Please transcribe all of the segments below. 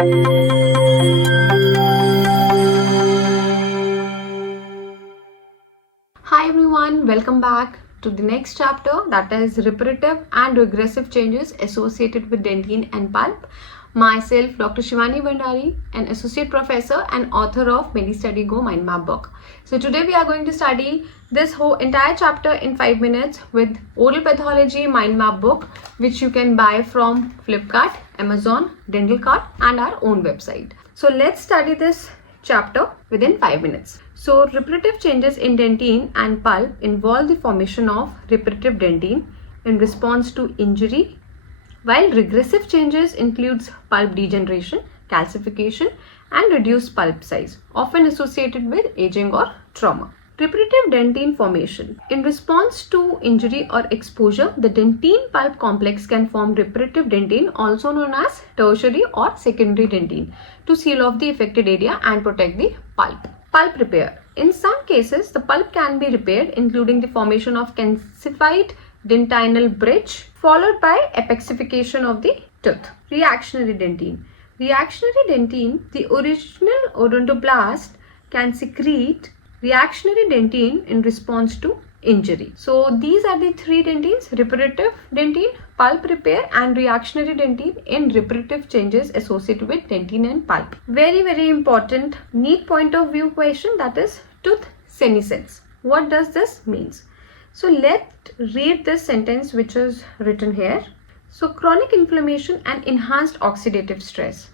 Hi everyone, welcome back to the next chapter, that is reparative and regressive changes associated with dentine and pulp. Myself, Dr. Shivani Bhandari, an associate professor and author of Medi Study Go Mind Map book. So today we are going to study this whole entire chapter in 5 minutes with Oral Pathology Mind Map book, which you can buy from Flipkart, Amazon, Dental Cart and our own website. So let's study this chapter within 5 minutes. So reparative changes in dentine and pulp involve the formation of reparative dentine in response to injury, while regressive changes includes pulp degeneration, calcification and reduced pulp size, often associated with aging or trauma. Reparative dentine formation. In response to injury or exposure, the dentine pulp complex can form reparative dentine, also known as tertiary or secondary dentine, to seal off the affected area and protect the pulp. Pulp repair. In some cases, the pulp can be repaired, including the formation of calcified dentinal bridge, followed by apexification of the tooth. Reactionary dentine. Reactionary dentine, the original odontoblast can secrete reactionary dentine in response to injury. So these are the three dentines: reparative dentine, pulp repair and reactionary dentine in reparative changes associated with dentine and pulp. Very important neat point of view question, that is tooth senescence. What does this means? So let's read this sentence which is written here. So chronic inflammation and enhanced oxidative stress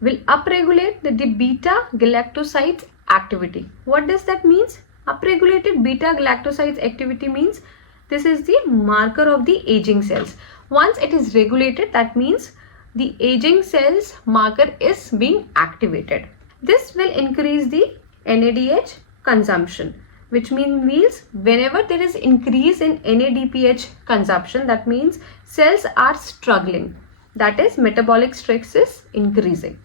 will upregulate the beta galactosidase activity. What does that means? Upregulated beta galactosidase activity means this is the marker of the aging cells. Once it is regulated, that means the aging cells marker is being activated. This will increase the NADH consumption, which means whenever there is increase in NADPH consumption, that means cells are struggling. That is, metabolic stress is increasing,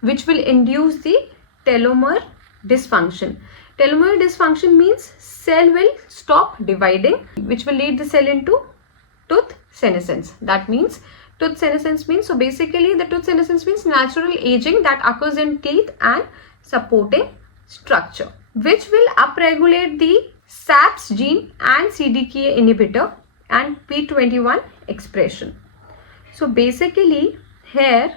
which will induce the telomere dysfunction. Telomere dysfunction means cell will stop dividing, which will lead the cell into tooth senescence. That means tooth senescence means, so basically the tooth senescence means natural aging that occurs in teeth and supporting structure, which will upregulate the SAPS gene and CDK inhibitor and P21 expression. So basically here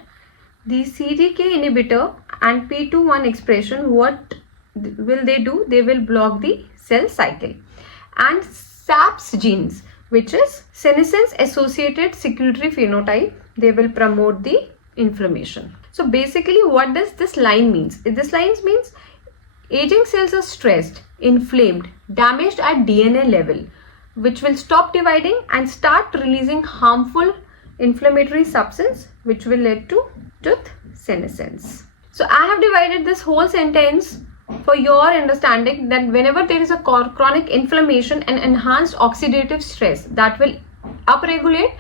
the CDK inhibitor and P21 expression, what will they do? They will block the cell cycle. And SAPS genes, which is senescence associated secretory phenotype, they will promote the inflammation. So basically what does this line means? This line means aging cells are stressed, inflamed, damaged at DNA level, which will stop dividing and start releasing harmful inflammatory substance, which will lead to tooth senescence. So I have divided this whole sentence for your understanding that whenever there is a chronic inflammation and enhanced oxidative stress, that will upregulate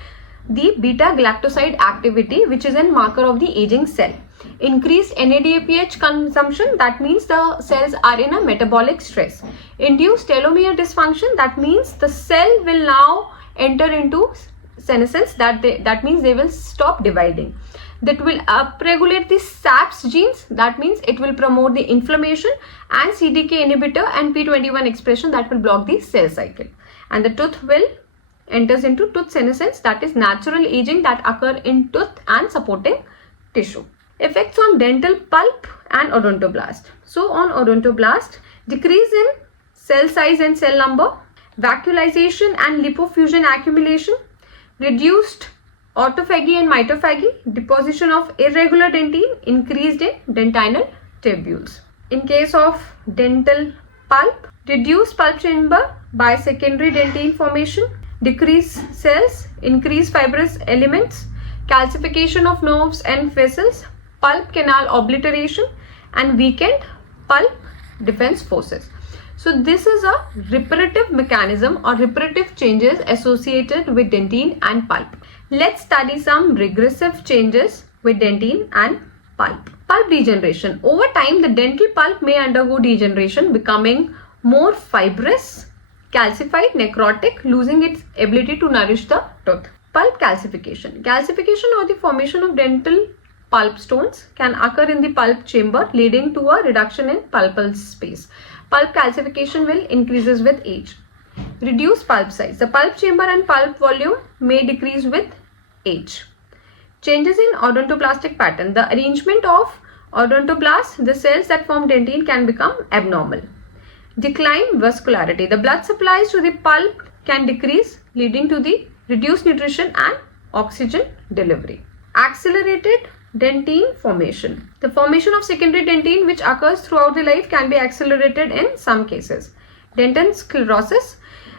the beta galactoside activity, which is a marker of the aging cell. Increased NADPH consumption, that means the cells are in a metabolic stress. Induced telomere dysfunction, that means the cell will now enter into senescence, that means they will stop dividing. That will upregulate the SAPS genes, that means it will promote the inflammation, and CDK inhibitor and P21 expression, that will block the cell cycle. And the tooth will enters into tooth senescence, that is natural aging that occur in tooth and supporting tissue. Effects on dental pulp and odontoblast. So on odontoblast, decrease in cell size and cell number, vacuolization and lipofuscin accumulation, reduced autophagy and mitophagy, deposition of irregular dentine, increased in dentinal tubules. In case of dental pulp, reduced pulp chamber by secondary dentine formation, decreased cells, increased fibrous elements, calcification of nerves and vessels, pulp canal obliteration and weakened pulp defense forces. So this is a reparative mechanism or reparative changes associated with dentine and pulp. Let's study some regressive changes with dentine and pulp. Pulp degeneration. Over time, the dental pulp may undergo degeneration, becoming more fibrous, calcified, necrotic, losing its ability to nourish the tooth. Pulp calcification. Calcification or the formation of dental pulp stones can occur in the pulp chamber, leading to a reduction in pulpal space. Pulp calcification will increases with age. Reduce pulp size. The pulp chamber and pulp volume may decrease with age. Changes in odontoblastic pattern. The arrangement of odontoblasts, the cells that form dentin, can become abnormal. Decline vascularity. The blood supplies to the pulp can decrease, leading to the reduced nutrition and oxygen delivery. Accelerated dentin formation. The formation of secondary dentin, which occurs throughout the life, can be accelerated in some cases. Dentinal sclerosis.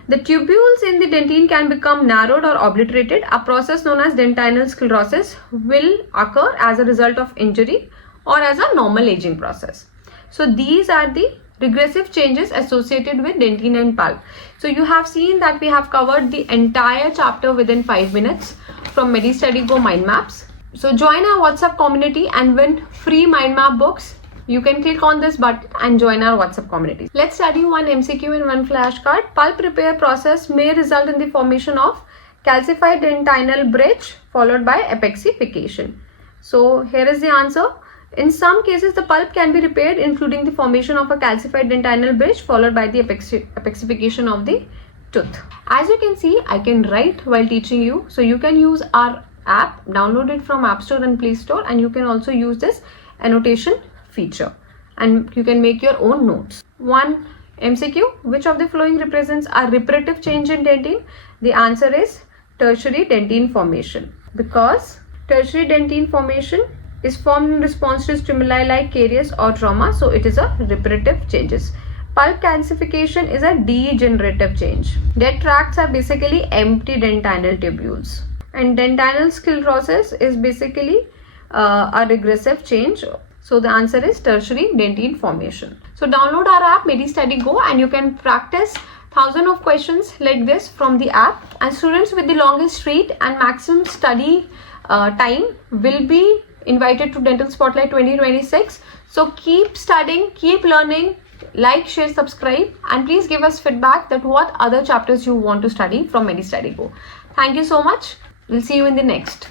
The tubules in the dentin can become narrowed or obliterated. A process known as dentinal sclerosis will occur as a result of injury or as a normal aging process. So these are the regressive changes associated with dentin and pulp. So you have seen that we have covered the entire chapter within 5 minutes from Medi Study Go Mind Maps. So join our WhatsApp community and win free mind map books. You can click on this button and join our WhatsApp community. Let's study one MCQ and one flashcard. Pulp repair process may result in the formation of calcified dentinal bridge followed by epexification. So here is the answer. In some cases, the pulp can be repaired, including the formation of a calcified dentinal bridge followed by the epexification of the tooth. As you can see, I can write while teaching you. So you can use our app, download it from App Store and Play Store, and you can also use this annotation feature and you can make your own notes. One MCQ, which of the following represents a reparative change in dentin? The answer is tertiary dentin formation, because tertiary dentin formation is formed in response to stimuli like caries or trauma, so it is a reparative changes. Pulp calcification is a degenerative change. Dead tracts are basically empty dentinal tubules, and dentinal sclerosis is basically a regressive change. So the answer is tertiary dentin formation. So download our app Medi Study Go and you can practice thousands of questions like this from the app. And students with the longest streak and maximum study time will be invited to Dental Spotlight 2026. So keep studying, keep learning, like, share, subscribe, and please give us feedback that what other chapters you want to study from Medi Study Go. Thank you so much. We'll see you in the next.